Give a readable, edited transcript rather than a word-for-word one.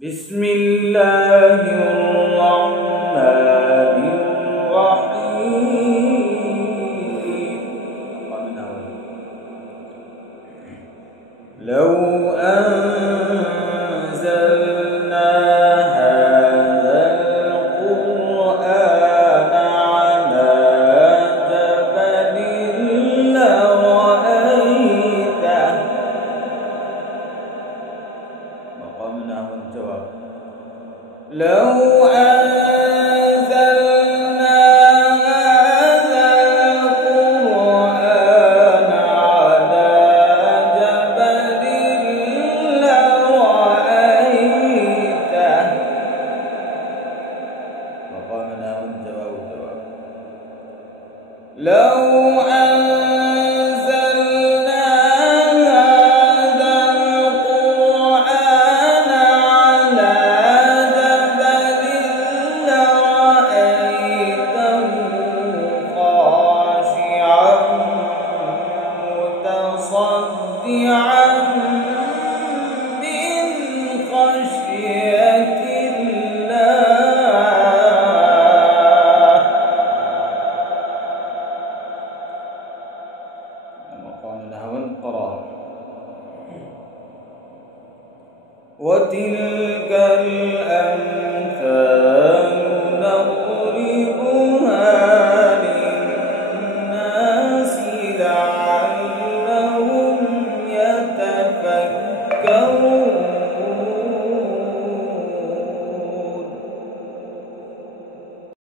بسم الله الرحمن الرحيم. لو أنزلنا هذا القرآن على جبل لرأيته وقمناه الجواب. لو أنزلنا هذا القرآن على جبل لرأيته وقمناه الجواب. لو